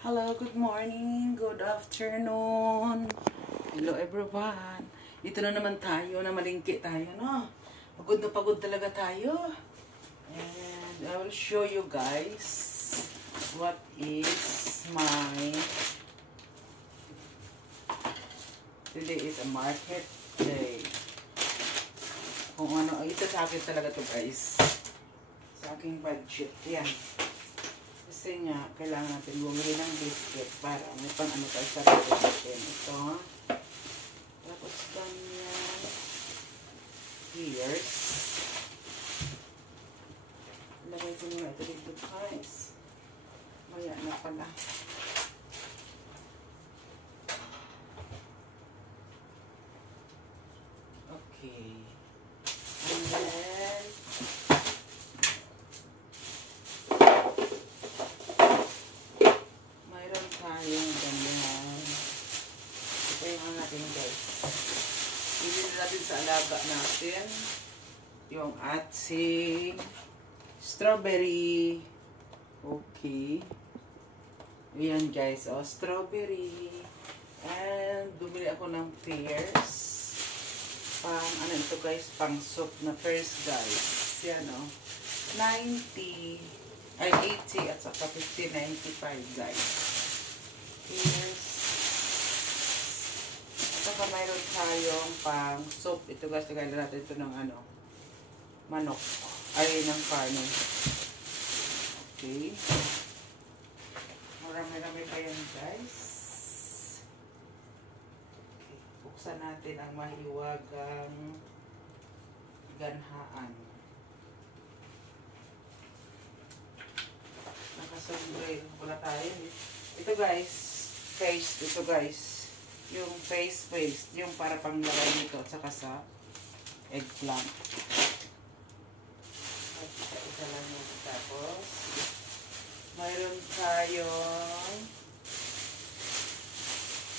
Hello, good morning, good afternoon. Hello everyone. Dito na naman tayo, na malingki tayo, no? Pagod na pagod talaga tayo. And I will show you guys what is my... Today is a market day. Kung ano, ito sa akin talaga to guys. Sa aking budget. Yan. Kasi nga, kailangan natin bumili ng biscuit para may pang-ano tayo sa rito natin. Ito. Tapos ganyan. Here's. Lagay ko nila ito dito guys. Maya na pala. Okay. And then, mayroon tayong ganyan. Ito yung natin guys. Bili natin sa alaga natin yung ating strawberry. Okay. Ayan guys. Oh, strawberry. And bumili ako ng pears. Pang, ano ito guys, pang soup na first guys. Yan o. 90, ay 80 at saka 50, 95 guys. Here's. At saka mayroon tayong pang soup. Ito guys, lagay natin ito ng ano, manok. Ay, ng karne. Okay. Marami-rami pa yan guys. Buksan natin ang mahiwagang ganhaan. Nakasombrero. Wala tayo. Ito guys, paste. Ito guys, yung face paste. Yung para panglagay dito at saka sa eggplant. At isa lang yun. Tapos, mayroon tayong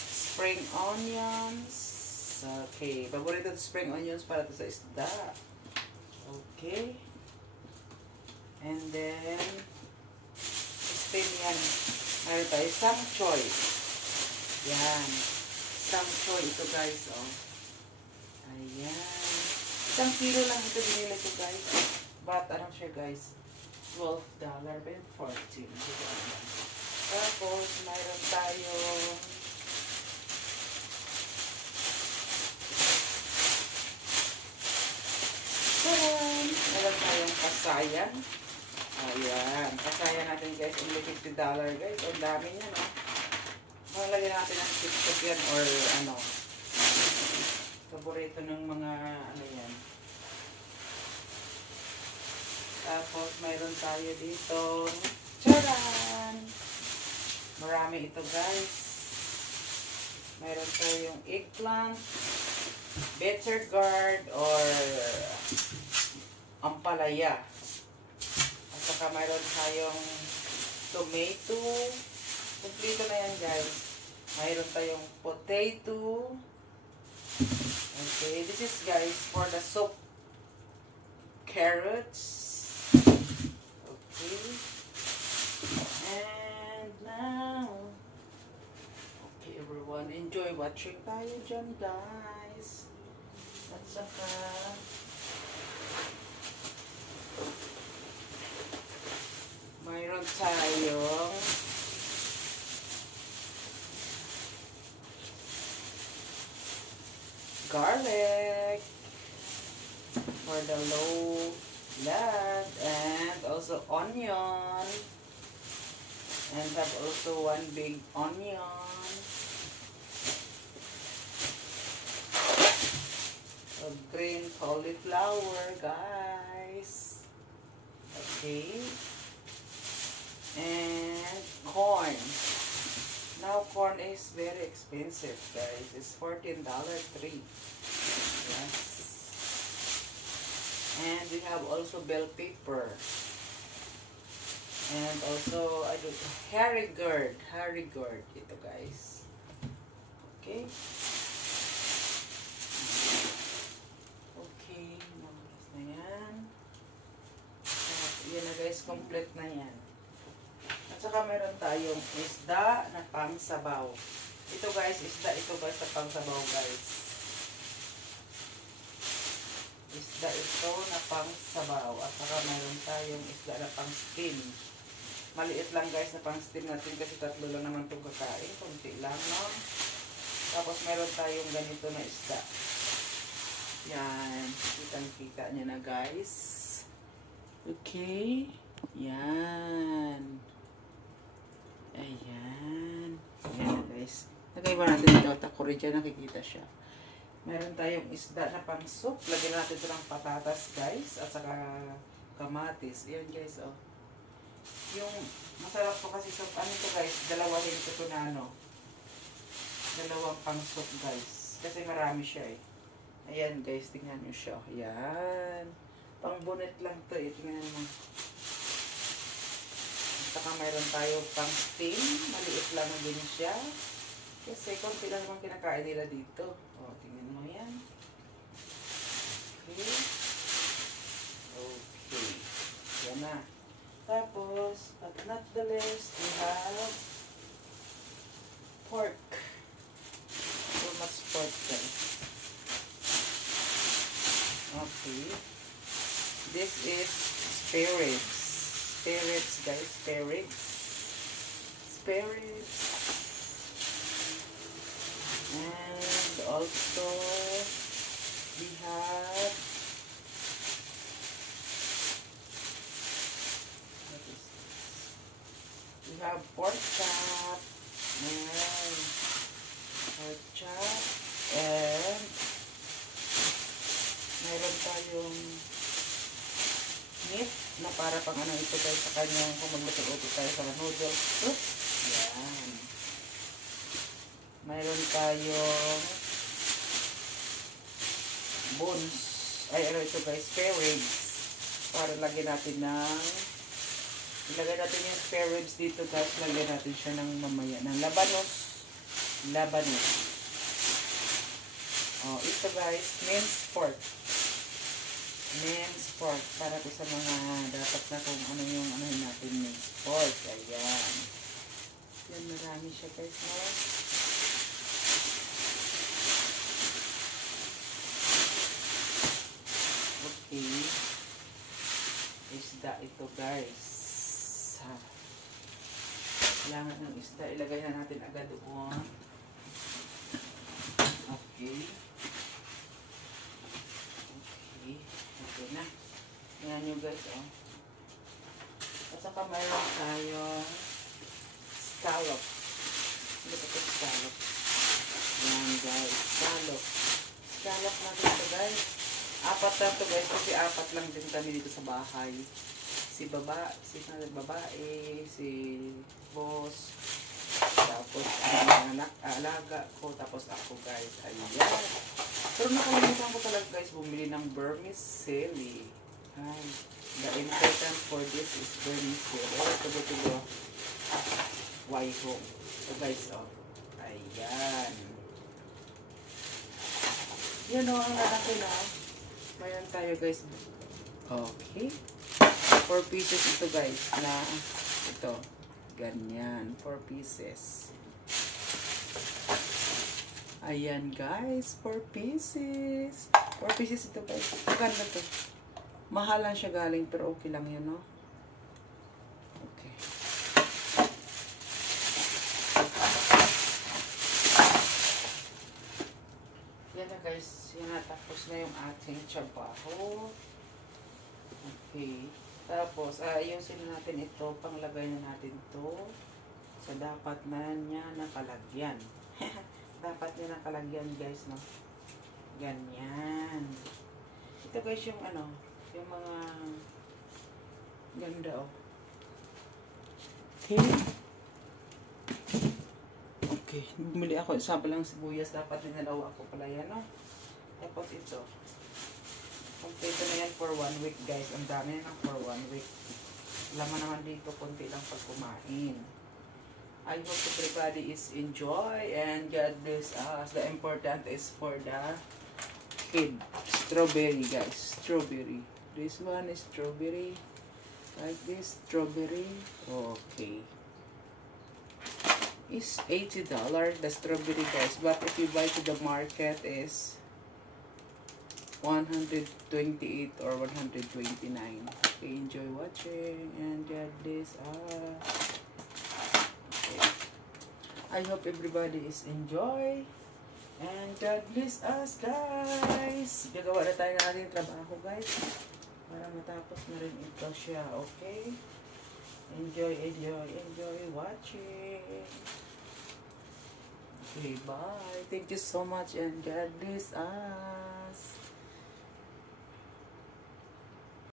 spring onions. Okay. Paborito spring onions para to sa isda. Okay. And then, steam yan. Mayroon tayo some choy. Yan. Some choy ito guys. Oh. Ayan. Isang kilo lang ito binili ko guys. But, anong siya guys? $12.14. Tapos, mayroon tayo meron tayong kasayan. Ayan. Kasayan natin guys. Only $50 guys. Ang dami niya, no? Malagyan natin ang ketchup yan or ano. Paborito ng mga ano yan. Tapos mayroon tayo dito. Charan! Marami ito guys. Mayroon tayong eggplant, bitter gourd or ampalaya. At saka mayroon tayong tomato. Kumplito na yan guys. Mayroon tayong potato. Okay, this is guys for the soup. Carrots. Okay. And now, okay everyone, enjoy watching tayo dyan guys. At saka, mayroon tayong garlic for the low blood and also onion and have also one big onion, a green cauliflower guys. Okay. And corn. Now corn is very expensive guys. It's $14.03. Yes. And we have also bell pepper. And also I do Harry-gourd. Harry-gourd ito guys. Okay. Okay. Namalas na yan. Yan na guys. Complete na yan. saka meron tayong isda na pangsabaw. Ito guys, isda ito guys na pangsabaw guys. Isda ito na pangsabaw. At saka meron tayong isda na pang steam. Maliit lang guys na pang steam natin kasi tatlo lang naman itong kakain. Kunti lang, no? Tapos meron tayong ganito na isda. Yan. Kitang-kita nyo na guys. Okay. Yan. Ayan. Ayan na guys. Lagay ba natin ito? Takuri dyan. Nakikita siya. Meron tayong isda na pang soup. Lagyan natin ito ng patatas guys. At saka kamatis. Ayan guys, oh. Yung masarap po kasi soup. Ano ito guys? Dalawahin ito na ano. Dalawang pang soup guys. Kasi marami siya eh. Ayan guys. Tingnan nyo siya. Ayan. Pang bonnet lang to eh. Tingnan mo. At saka mayroon tayo pang steam. Maliit lang din siya. Kasi konti lang naman kinakain nila dito. O, tingnan mo yan. Okay. Okay. Yan na. Tapos, but not the least, we have pork. So much pork guys. Okay. This is spare ribs. Spare ribs guys. Spare ribs. Spare ribs. And also, we have pork chop. And pork chop. And mayroon tayong meat na para pang ano ito tayo sa kanyang kung magluto-luto tayo sa noodles soup. Yan. Mayroon tayong bones. Ay, ano ito guys? Spare ribs. Para lagyan natin ng ilagay natin yung spare ribs dito guys. Lagyan natin siya ng mamaya ng labanos. Labanos. Oh, ito guys. Minced pork. Minced pork. Para po sa mga dapat na kung ano yung ano natin minced pork. Ayan. Yan, marami siya guys. No? Okay. Isda ito guys. Ha. Kailangan ng isda. Ilagay na natin agad doon. Okay. Okay. Okay na. Yan nyo guys. Oh. At saka mayroon tayong scallop. Hindi pa ito scallop. Yan guys. Scallop. Scallop natin ito guys. Apat lang to guys, kasi apat lang din kami dito sa bahay. Si babae, si boss, tapos ang anak, alaga ko, tapos ako guys. Ayan. Pero nakalimutan ko talaga guys, bumili ng vermicelli. Ay, the important for this is vermicelli. Oh, tubo-tubo. Why home? So guys, oh. Ayan. Yan o, ang lalaki na. Mayroon tayo guys. Okay. 4 pieces ito guys. Na ito. Ganyan. 4 pieces. Ayan guys. 4 pieces. 4 pieces ito guys. Maganda to. Mahal lang siya galing. Pero okay lang yan, no? Okay. Yan na guys. Yan na. Tapos na yung ating trabaho. Okay. Tapos, ayusin natin ito. Panglagay na natin ito sa dapat na niya nakalagyan. Dapat niya nakalagyan guys, no? Ganyan. Ito guys yung ano, yung mga ganda, oh. Okay. Okay. Bumili ako. Sabi lang sibuyas. Dapat dinalawa ako pala yan, no? Tapos ito. Kompleto na yan for 1 week guys. Ang dami na for 1 week. Laman naman dito. Konti lang pag kumain. I hope everybody is enjoy and God bless us. The important is for the kid. Strawberry guys. Strawberry. This one is strawberry. Like this. Strawberry. Okay. is $80, the strawberry guys. But if you buy to the market is 128 or 129. Okay, enjoy watching and God bless us. Okay. I hope everybody is enjoy and God bless us guys. Gagawa na tayo ng ating trabaho guys para matapos na rin ito siya. Okay, enjoy watching. Okay, bye. Thank you so much and God bless us.